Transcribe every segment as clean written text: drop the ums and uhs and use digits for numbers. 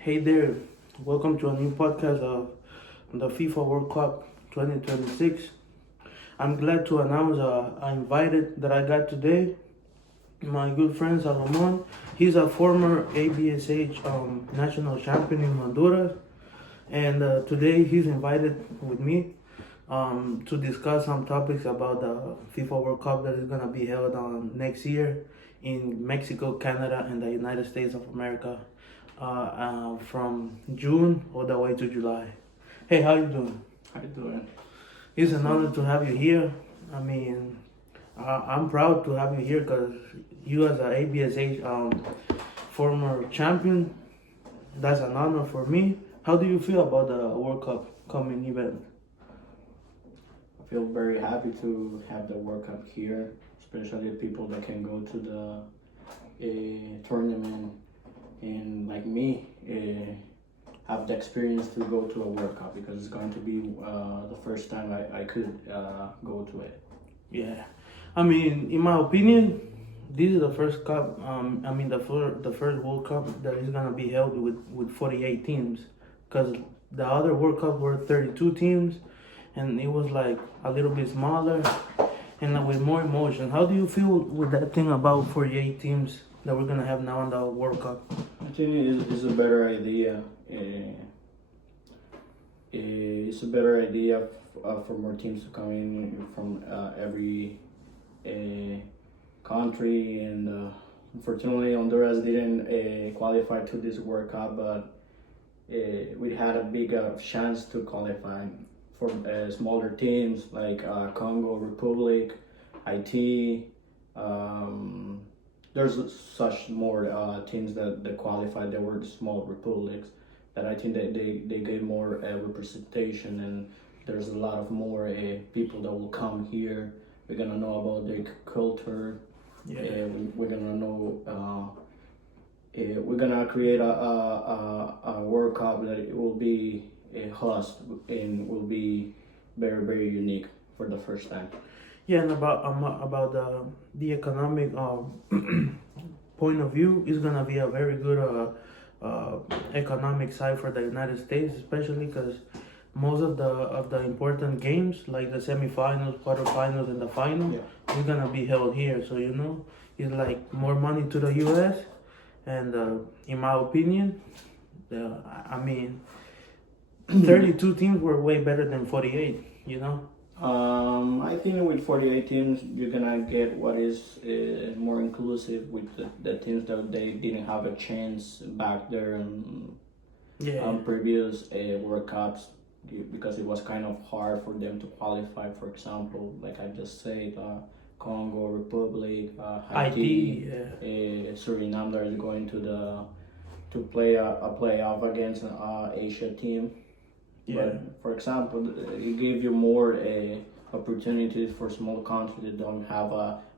Hey there, welcome to a new podcast of the FIFA World Cup 2026. I'm glad to announce I invited that I got today my good friend Salomon. He's a former ABSH national champion in Honduras, and today he's invited with me to discuss some topics about the FIFA World Cup that is gonna be held on next year in Mexico, Canada, and the United States of America from June all the way to July. Hey, how you doing? How you doing? It's an honor to have you here. I mean, I'm proud to have you here because you as an ABSH former champion, that's an honor for me. How do you feel about the World Cup coming event? I feel very happy to have the World Cup here, especially people that can go to the tournament and like me have the experience to go to a World Cup because it's going to be the first time I could go to it. Yeah, I mean, in my opinion, this is the first cup. The first World Cup that is gonna be held with 48 teams, because the other World Cup were 32 teams, and it was like a little bit smaller and with more emotion. How do you feel with that thing about 48 teams that we're gonna have now in the World Cup? I think it's a better idea. It's a better idea for more teams to come in from every country, and unfortunately Honduras didn't qualify to this World Cup, but we had a big chance to qualify for smaller teams like Congo Republic, Haiti. There's such more teams that qualified that were the small republics that I think that they gave more representation, and there's a lot of more people that will come here. We're gonna know about their culture. Yeah. We're gonna know. We're gonna create a World Cup that it will be a host and will be very unique for the first time. Yeah, and about the economic point of view, is gonna be a very good economic side for the United States, especially because most of the important games like the semifinals, quarterfinals, and the final is gonna be held here. So it's like more money to the U.S. and in my opinion, I mean, 32 teams were way better than 48. I think with 48 teams, you're gonna get what is more inclusive with the teams that they didn't have a chance back there on previous World Cups because it was kind of hard for them to qualify. For example, like I just said, Congo Republic, Haiti, Suriname that is going to play a playoff against an Asia team. Yeah. But for example, it gave you more opportunities for small countries that don't have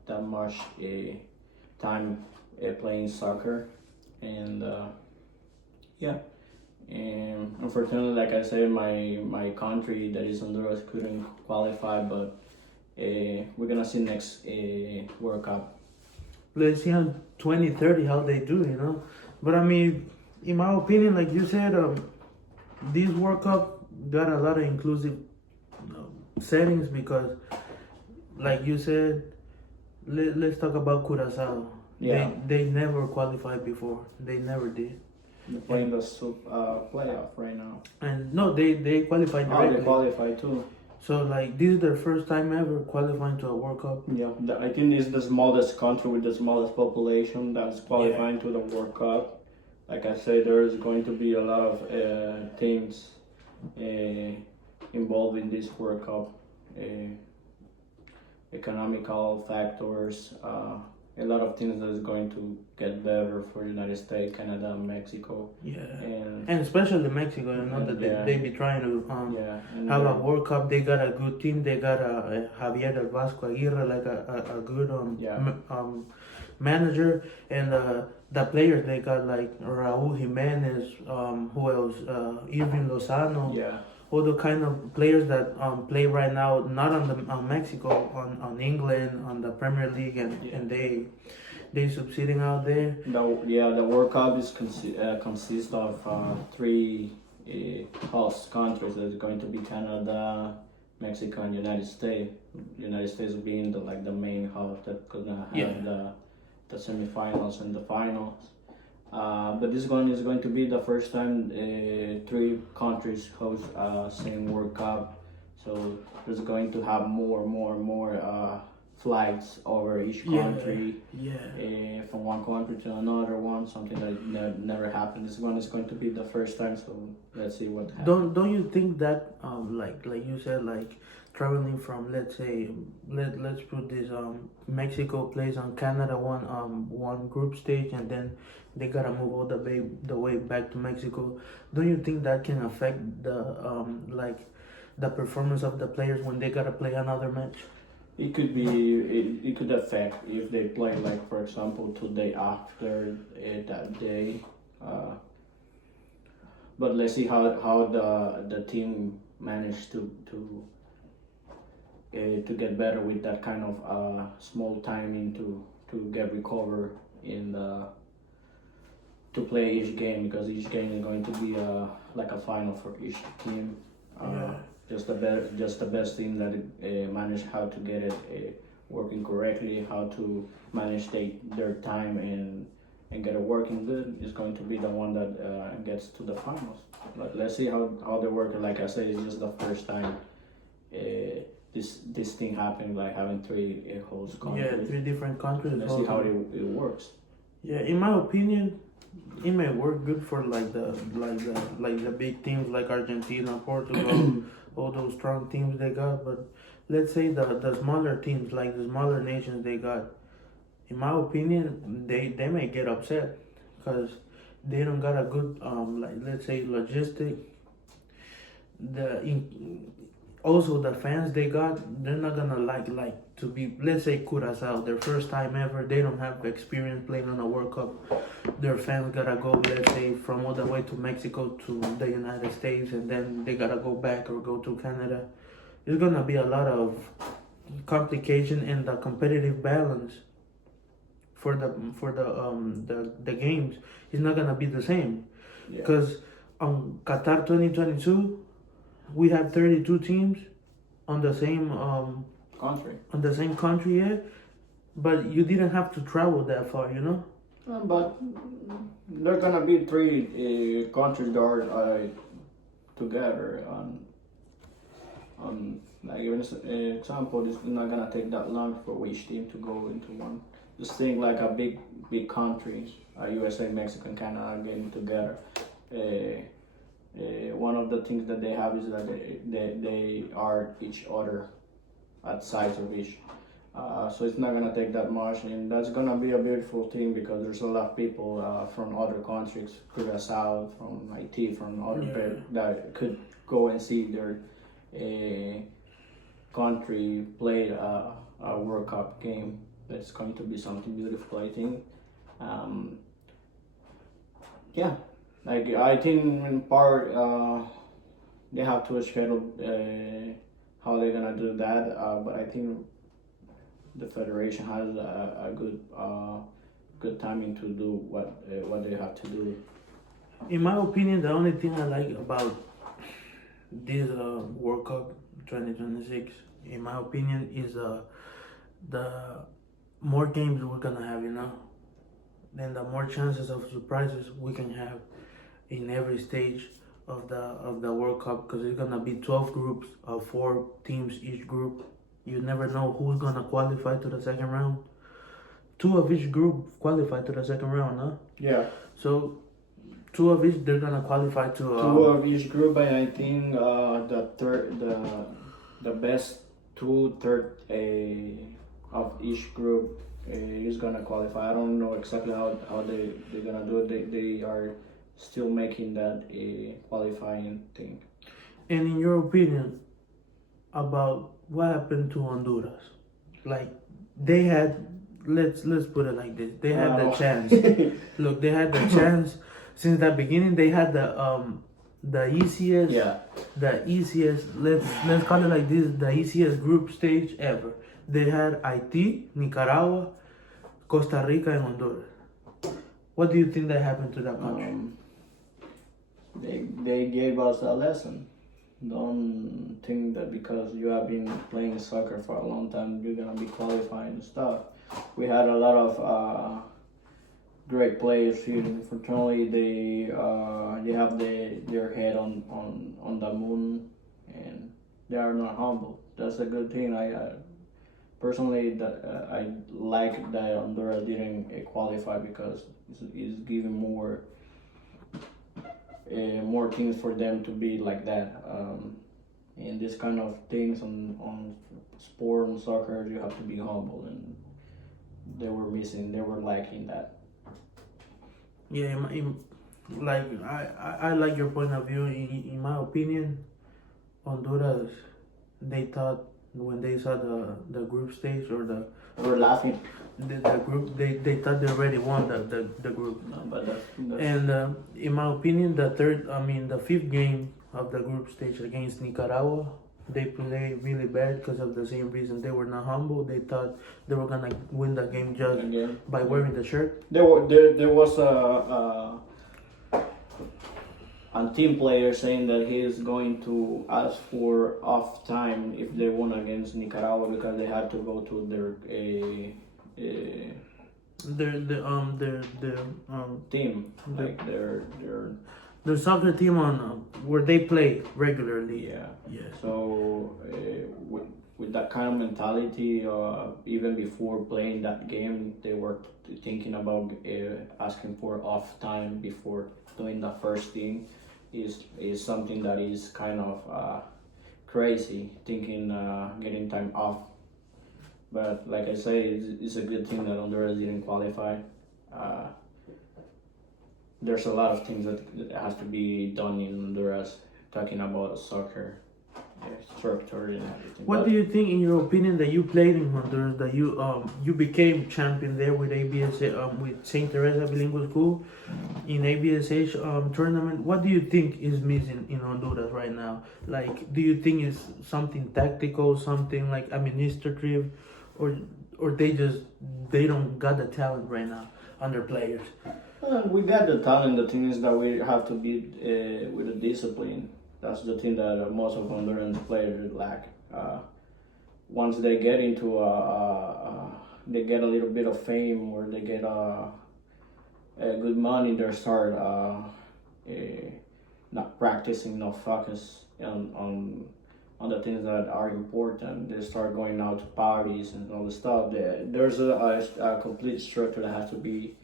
that much time playing soccer, and and unfortunately, like I said, my country that is Honduras couldn't qualify, but we're gonna see next World Cup. Let's see on 2030 how they do. But I mean, in my opinion, like you said, this World Cup got a lot of inclusive settings because, like you said, let's talk about Curacao. Yeah. They never qualified before. They never did. They're playing the playoff right now. And no, they qualified Oh, directly. they qualify too. So like this is their first time ever qualifying to a World Cup. Yeah, I think it's the smallest country with the smallest population that's qualifying to the World Cup. Like I said, there's going to be a lot of teams involved in this World Cup. Economical factors, a lot of things that is going to get better for the United States, Canada, Mexico. Yeah. And especially Mexico, that they be trying to have a World Cup. They got a good team. They got Javier Del Vasco Aguirre, like a good manager, and the players they got like Raúl Jiménez, who else? Irving Lozano. Yeah. All the kind of players that play right now, not on Mexico, on England, on the Premier League, and they succeeding out there. The World Cup is consists of three host countries. There's going to be Canada, Mexico, and United States. United States being the main host that gonna have the semifinals and the finals. But this one is going to be the first time three countries host same World Cup. So there's going to have more flights over each country. From one country to another one, something that never happened. This one is going to be the first time, so let's see what happens. Don't you think that like you said, like traveling from, let's say, let's put this Mexico plays on Canada one group stage, and then they gotta move all the way back to Mexico. Don't you think that can affect the performance of the players when they gotta play another match? It could be. It could affect if they play, like, for example, 2 days after that day. But let's see how the team managed to get better with that kind of small timing to get recover in to play each game, because each game is going to be like a final for each team. Just the best team that manage how to get it working correctly, how to manage their time and get it working good is going to be the one that gets to the finals. But let's see how they work. Like I said, it's just the first time this thing happened, like having three host countries. Yeah, 3 different countries. Let's see how it works. Yeah, in my opinion, it may work good for the big teams like Argentina, Portugal, all those strong teams they got. But let's say the smaller teams, like the smaller nations they got, in my opinion, they may get upset because they don't got a good let's say logistic. Also the fans they got, they're not gonna like to be, let's say, Curacao, their first time ever. They don't have experience playing on a World Cup. Their fans gotta go, let's say, from all the way to Mexico to the United States, and then they gotta go back or go to Canada. There's gonna be a lot of complication in the competitive balance for the games. It's not gonna be the same because on Qatar 2022 we have 32 teams on the same country, yeah, but you didn't have to travel that far, you know. But there are gonna be three countries that are together on like, even an example, it's not gonna take that long for each team to go into one. Just think like a big country, USA, Mexico, and Canada getting together. One of the things that they have is that they are each other at size of each. So it's not gonna take that much, and that's gonna be a beautiful thing because there's a lot of people from other countries, Curacao, from Haiti, from other that could go and see their country play a World Cup game. That's going to be something beautiful, I think. Like I think in part they have to schedule how they're gonna do that, but I think the federation has a good timing to do what they have to do. In my opinion, the only thing I like about this World Cup 2026, in my opinion, is the more games we're gonna have, you know, then the more chances of surprises we can have in every stage of the World Cup, because it's gonna be 12 groups of 4 teams each group. You never know who's gonna qualify to the second round. 2 of each group qualify to the second round, huh? Yeah. So 2 of each, they're gonna qualify to 2 of each group, and I think the best 2/3 of each group is gonna qualify. I don't know exactly how they're gonna do it. They are still making that a qualifying thing. And in your opinion, about what happened to Honduras? Like they had, let's put it like this: they had the chance. Look, they had the chance since the beginning. They had the easiest, let's call it like this, the easiest group stage ever. They had Haiti, Nicaragua, Costa Rica and Honduras. What do you think that happened to that country? They gave us a lesson. Don't think that because you have been playing soccer for a long time you're gonna be qualified and stuff. We had a lot of great players here. Unfortunately, they have their head on the moon, and they are not humble. That's a good thing. I personally I like that Honduras didn't qualify because it's giving more things for them to be like that. And this kind of things on sport and soccer, you have to be humble, and they were lacking that. Yeah, like I like your point of view. In my opinion, Honduras, they thought when they saw the group stage or We're laughing, the group, they thought they already won the group. but that's And in my opinion, the fifth game of the group stage against Nicaragua, they played really bad because of the same reason. They were not humble. They thought they were gonna win the game just again. by wearing the shirt. There was a team player saying that he is going to ask for off time if they won against Nicaragua because they had to go to their team, like the soccer team on where they play regularly. yeah. Yes. So with that kind of mentality, even before playing that game, they were thinking about asking for off time before doing the first thing. Is something that is kind of crazy, thinking getting time off. But like I say, it's a good thing that Honduras didn't qualify. There's a lot of things that has to be done in Honduras, talking about soccer, structure and everything. What do you think, in your opinion, that you played in Honduras, that you became champion there with ABSA, with Saint Teresa Bilingual School in ABSH tournament? What do you think is missing in Honduras right now? Like, do you think it's something tactical, something like administrative, or they don't got the talent right now on their players? We got the talent. The thing is that we have to be with the discipline. That's the thing that most of Honduran players lack. Once they get into they get a little bit of fame or they get good money, they start not practicing, not focus on the things that are important. They start going out to parties and all the stuff. There's a complete structure that has to be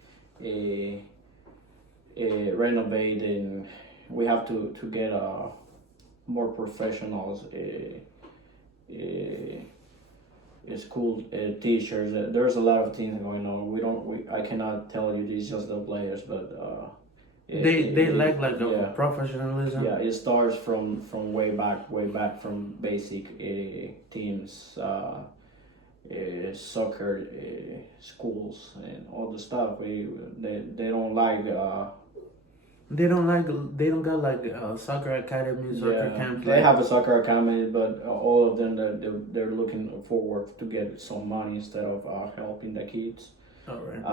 renovated, and we have to get more professionals, school teachers. There's a lot of things going on. I cannot tell you these just the players, but they lack like yeah. professionalism. Yeah, it starts from way back from basic teams, soccer schools and all the stuff. They don't like. They don't got like soccer academies, soccer camps. They have a soccer academy, but all of them they're looking forward to get some money instead of helping the kids. All right.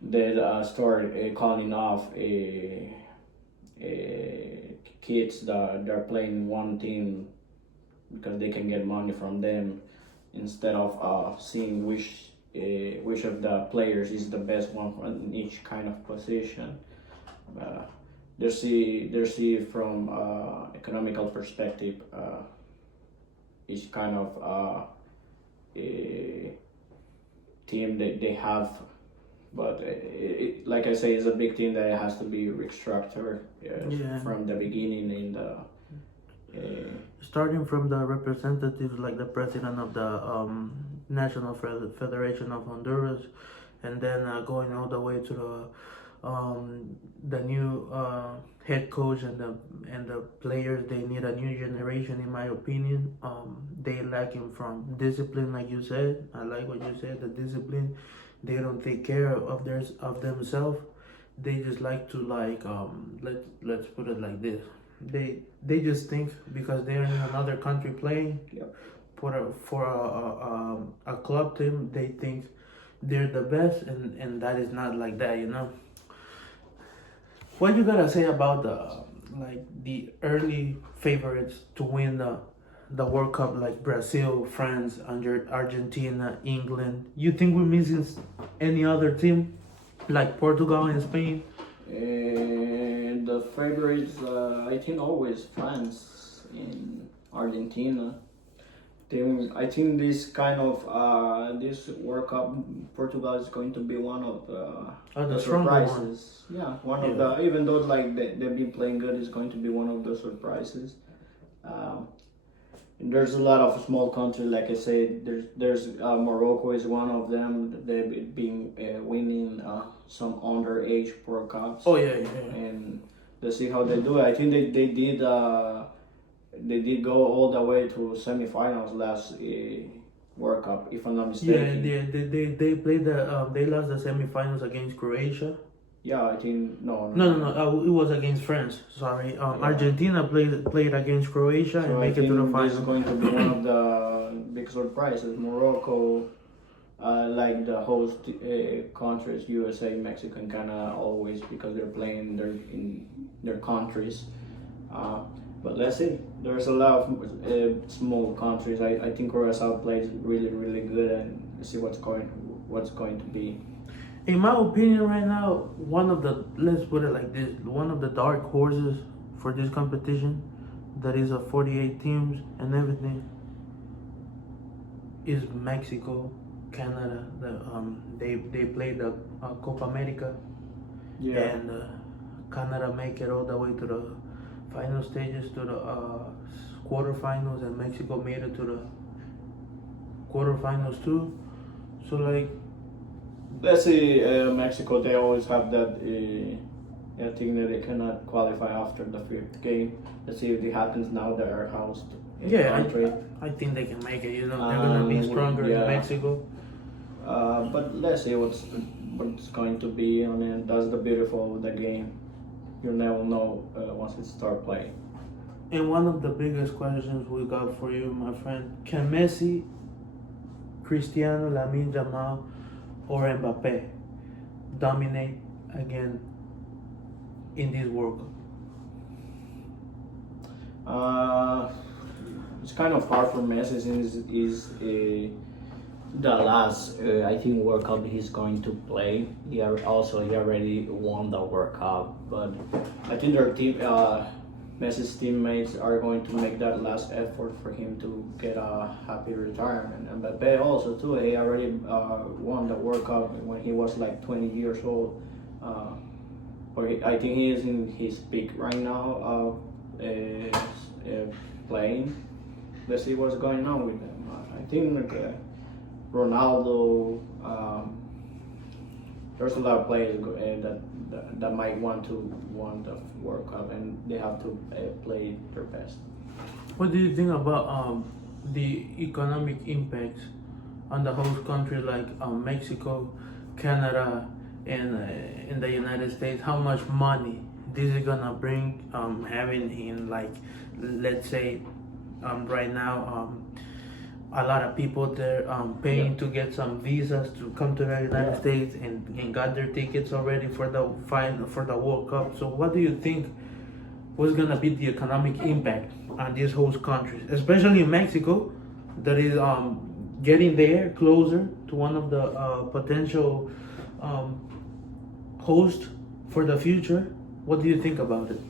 They start calling off kids that they're playing one team because they can get money from them instead of seeing which of the players is the best one in each kind of position. They see from economical perspective each kind of team that they have, but like I say, it's a big team that it has to be restructured from the beginning in the. Starting from the representatives, like the president of the National Federation of Honduras, and then going all the way to the new head coach and the players. They need a new generation, in my opinion. They lacking from discipline, like you said. I like what you said, the discipline. They don't take care of themselves. They just like to let's put it like this. They just think because they're in another country playing Yep. for a club team, they think they're the best, and that is not like that, you know. What you gotta say about the early favorites to win the World Cup, like Brazil, France, Argentina, England? You think we're missing any other team like Portugal and Spain? And the favorites, I think always France and Argentina. I think this kind of this World Cup, Portugal is going to be one of the stronger surprises. Yeah, one of Yeah. the, even though like they've been playing good, is going to be one of the surprises. Um, and there's a lot of small countries, like I said. There's Morocco is one of them. They've been winning some underage World Cups. Oh yeah, yeah. And let's see how they do it. I think they did go all the way to semifinals last World Cup, if I'm not mistaken. Yeah, they played they lost the semifinals against Croatia. Yeah, I think No. It was against France. Sorry. Argentina played against Croatia and So I make it to the think this is final. going to be one of the big surprises. Morocco, like the host countries, USA, Mexico, and Canada, always because they're playing in their countries. But let's see. There's a lot of small countries. I think Curacao plays really good, and see what's going to be. In my opinion, right now, let's put it like this, one of the dark horses for this competition, that is a 48 teams and everything, is Mexico, Canada. They played the Copa America, Yeah. and Canada make it all the way to the final stages, to the quarterfinals, and Mexico made it to the quarterfinals too. So like, Let's see, Mexico, they always have that thing that they cannot qualify after the fifth game. Let's see if it happens now they are housed in yeah, country. I think they can make it. You know, they're gonna be stronger yeah. in Mexico. But let's see what's going to be, and that's the beautiful of the game. You never know once it start playing. And one of the biggest questions we got for you, my friend, can Messi, Cristiano, Lamine Yamal, or Mbappe dominate again in this World Cup? It's kind of hard for Messi since he's the last I think World Cup he's going to play. He already won the World Cup, but I think their team, Messi's teammates are going to make that last effort for him to get a happy retirement. And Mbappe also too. He already won the World Cup when he was like 20 years old. But I think he is in his peak right now, playing. Let's see what's going on with him. I think Ronaldo. There's a lot of players that might want to win the World Cup, and they have to play their best. What do you think about the economic impacts on the host country like Mexico, Canada, and in the United States? How much money this is gonna bring? Having in, like, let's say right now, a lot of people there paying to get some visas to come to the United States and got their tickets already for the World Cup. So what do you think was gonna be the economic impact on these host countries, especially in Mexico, that is getting there closer to one of the potential hosts for the future? What do you think about it?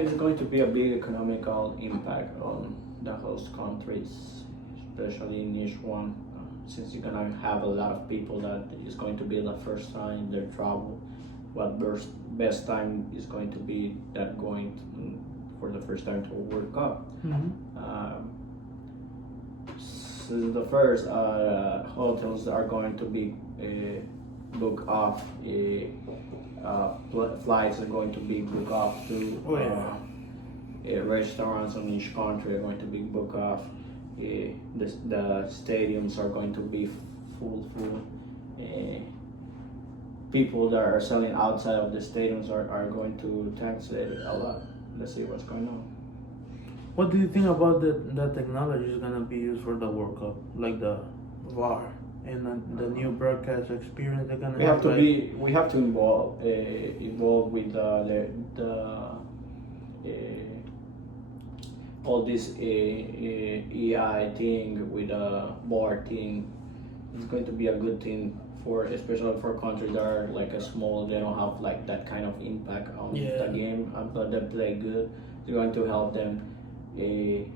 It's going to be a big economical impact on the host countries, especially in each one, since you're gonna have a lot of people that is going to be the first time they travel. What best time is going to be that going for the first time to a World Cup. So the first hotels are going to be booked off. Flights are going to be booked off to. Restaurants in each country are going to be booked off. The stadiums are going to be full. People that are selling outside of the stadiums are going to tax it a lot. Let's see what's going on. What do you think about the technology is gonna be used for the World Cup, like the VAR? and the new broadcast experience they're gonna We have to like, we have to involve with all this AI thing with bar thing. It's going to be a good thing for especially for countries that are like a small. They don't have like that kind of impact on Yeah. the game, but they play good. It's going to help them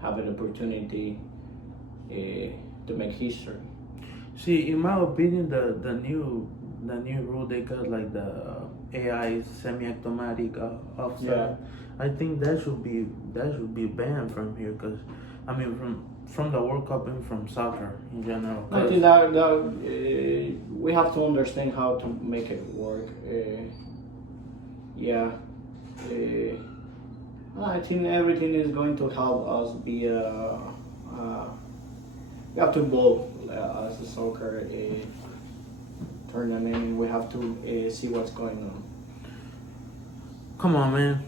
have an opportunity to make history. See, in my opinion, the new rule they got like the AI semi-automatic offside. Yeah. I think that should be banned from here because, I mean, from the World Cup and from soccer in general. I 'Cause- think that we have to understand how to make it work. Yeah. I think everything is going to help us be we have to involve as a soccer tournament. We have to see what's going on. Come on, man.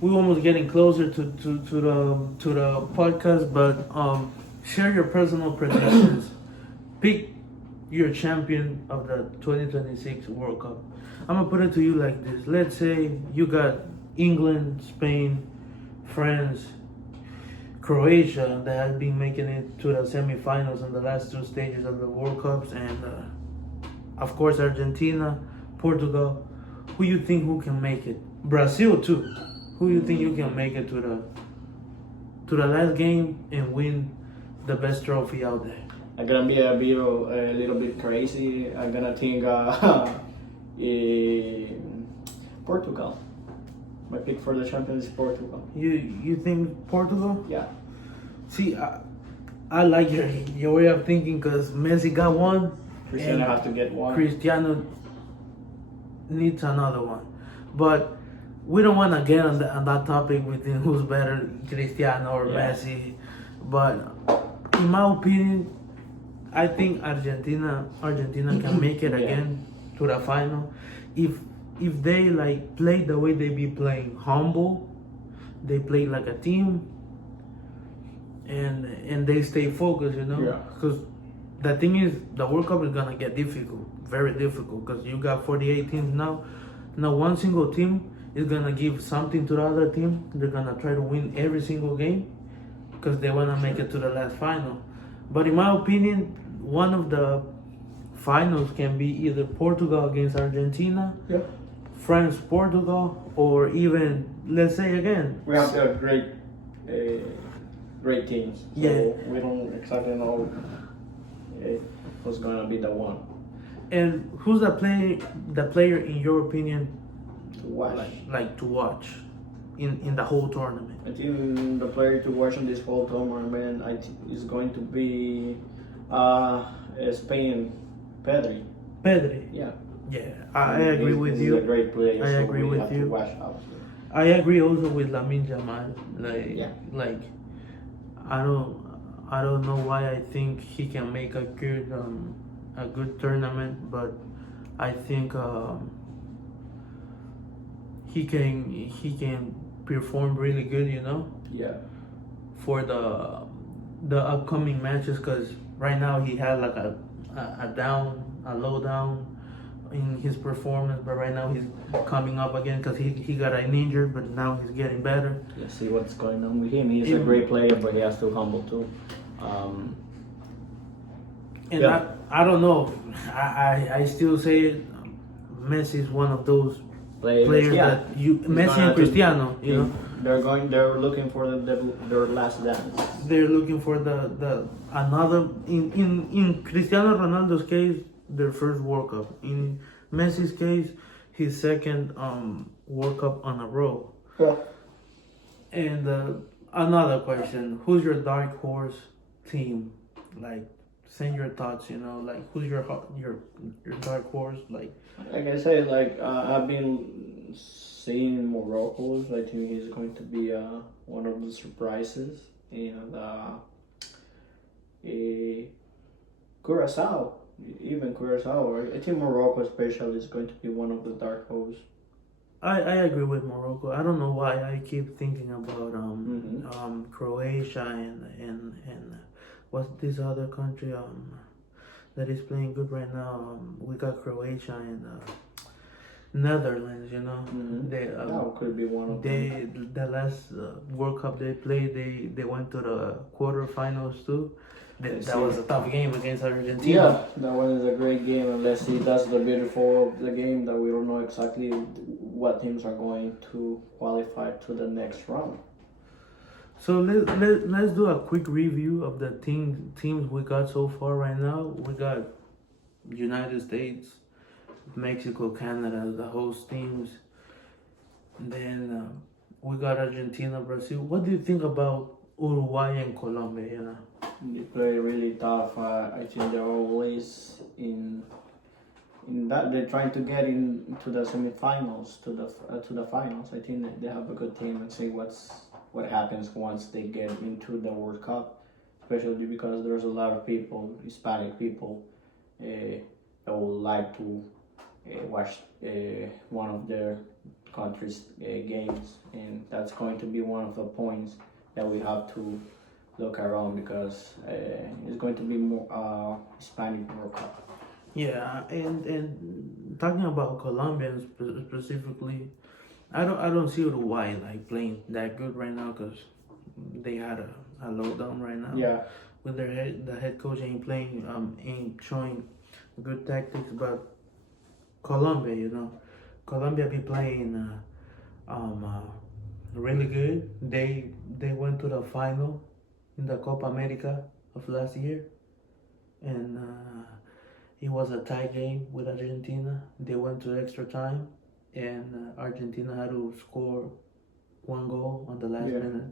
We're almost getting closer to the podcast, but share your personal predictions. Pick your champion of the 2026 World Cup. I'm gonna put it to you like this. Let's say you got England, Spain, France, Croatia that has been making it to the semifinals in the last two stages of the World Cups, and of course Argentina, Portugal. Who you think who can make it? Brazil too. Who you think you can make it to the last game and win the best trophy out there? I'm gonna be a little bit crazy. I'm gonna think Portugal. My pick for the champions is Portugal. You think Portugal? Yeah. See, I like your way of thinking because Messi got one. Cristiano and has to get one. Cristiano needs another one, but we don't want to get on that topic within who's better, Cristiano or Yeah. Messi. But in my opinion, I think Argentina can make it Yeah. again to the final if they like play the way they be playing, humble, they play like a team, and they stay focused, you know. Yeah. Because the thing is, the World Cup is gonna get difficult, very difficult, because you got 48 teams now. Now one single team is gonna give something to the other team. They're gonna try to win every single game because they wanna make it to the last final. But in my opinion, one of the finals can be either Portugal against Argentina, Yeah. France, Portugal, or even, let's say again, We have great teams. So Yeah. we don't exactly know who's gonna be the one and who's the player in your opinion to watch. like to watch in the whole tournament? I think the player to watch on this whole tournament is going to be Spain, Pedri. Pedri. Yeah. Yeah, I agree with He's a you. great player. I so agree we with have you. To watch obviously. I agree also with Lamine Jamal. Yeah. Like I don't know why I think he can make a good tournament, but I think he can perform really good, you know, Yeah. for the upcoming matches. Because right now he had like a low down in his performance, but right now he's coming up again because he got an injury, but now he's getting better. Yeah. See what's going on with him. He's a Even- great player, but he has to humble too. And Yeah. I don't know. I still say it. Messi is one of those players yeah. that you He's Messi gonna and have to- Cristiano, you know, They're looking for their last dance. they're looking for the another in Cristiano Ronaldo's case, their first World Cup. In Messi's case, his second World Cup on a row. Yeah. And another question: who's your dark horse team? Like, send your thoughts. You know, like who's your dark horse? Like, Like I said, I've been seeing Morocco. I think he's going to be one of the surprises, and Curacao, even Curacao. I think Morocco, especially, is going to be one of the dark horses. I agree with Morocco. I don't know why I keep thinking about Mhm. Croatia and what's this other country that is playing good right now. We got Croatia and Netherlands. You know, they That could be one of them. the last World Cup they played, they went to the quarterfinals too. That was a tough game against Argentina. Yeah, that one is a great game, and let's see, that's the beautiful of the game, that we don't know exactly what teams are going to qualify to the next round. So let's do a quick review of the teams we got so far right now. We got United States, Mexico, Canada, the host teams. Then we got Argentina, Brazil. What do you think about Uruguay and Colombia? You know, They play really tough. I think they're always in that they're trying to get into the semifinals to the finals. I think that they have a good team, and see what happens once they get into the World Cup, especially because there's a lot of people, Hispanic people, that would like to watch one of their country's games, and that's going to be one of the points that we have to look around, because it's going to be more Hispanic World Cup. yeah, and talking about Colombians specifically, I don't see Uruguay like playing that good right now because they had a lowdown right now. Yeah, With the head coach ain't showing good tactics, but Colombia, you know, Colombia be playing really good. They went to the final in the Copa America of last year, and it was a tie game with Argentina. They went to extra time, and Argentina had to score one goal on the last minute.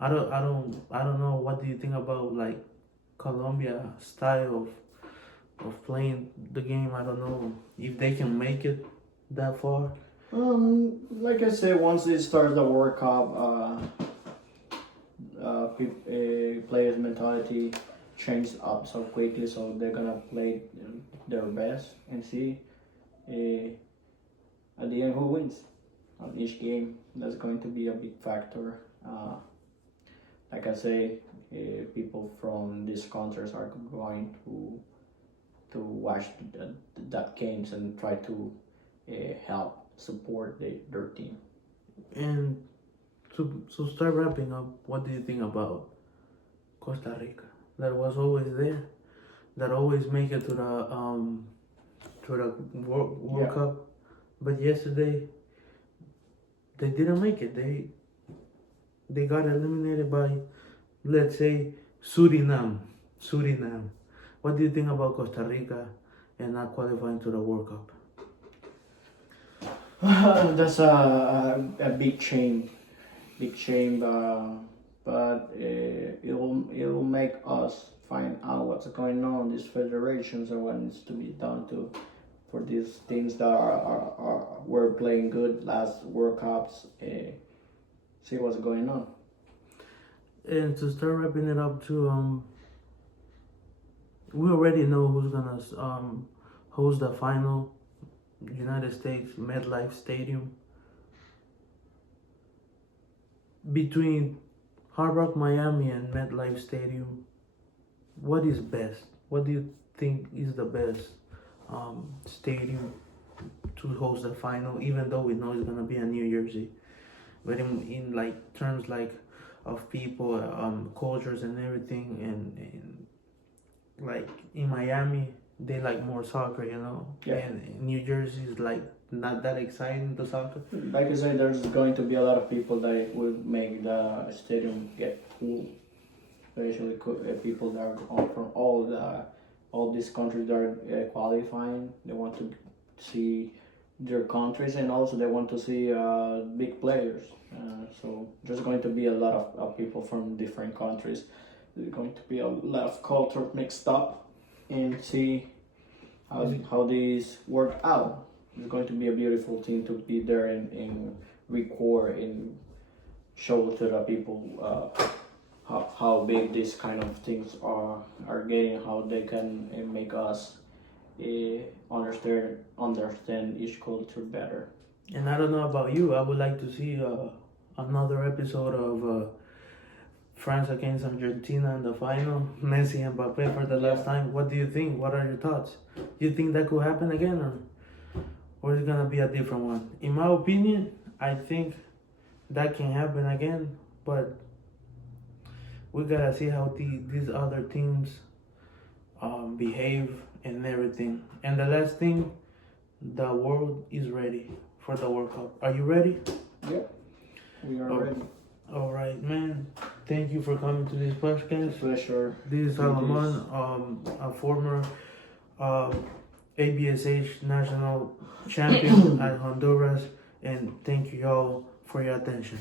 I don't know. What do you think about like Colombia style of playing the game? I don't know if they can make it that far. like I said, once they start the World Cup, players' mentality changed up so quickly, so they're gonna play their best and see at the end who wins on each game. That's going to be a big factor. Like I say, people from these countries are going to watch that games and try to help support their team. And to start wrapping up, what do you think about Costa Rica? That was always there, that always make it to the World Cup, but yesterday they didn't make it. They got eliminated by, let's say, Suriname. What do you think about Costa Rica and not qualifying to the World Cup? That's a big shame, but it'll make us find out what's going on in these federations and what needs to be done for these teams that were playing good last World Cups. See what's going on. And to start wrapping it up too, we already know who's gonna host the final. United States, MetLife Stadium. Between Hard Rock Miami and MetLife Stadium, what is best? What do you think is the best stadium to host the final? Even though we know it's gonna be in New Jersey, but in like terms like of people, cultures and everything, and like in Miami, they like more soccer, you know. Yeah. And New Jersey is like not that exciting to soccer. Like I said, there's going to be a lot of people that will make the stadium get full, especially people that are from all these countries that are qualifying. They want to see their countries, and also they want to see big players. So there's going to be a lot of people from different countries. There's going to be a lot of culture mixed up, and see how these work out. It's going to be a beautiful thing to be there and record and show to the people how big these kind of things are getting, how they can make us understand each culture better. And I don't know about you, I would like to see another episode of France against Argentina in the final, Messi and Mbappe for the last time. What do you think? What are your thoughts? Do you think that could happen again, or is it gonna be a different one? In my opinion, I think that can happen again, but we gotta see how these other teams behave and everything. And the last thing, the world is ready for the World Cup. Are you ready? Yep, we are Oh. ready. All right, man. Thank you for coming to this podcast. Pleasure. This is Salomon, a former ABSH national champion at Honduras, and thank you all for your attention.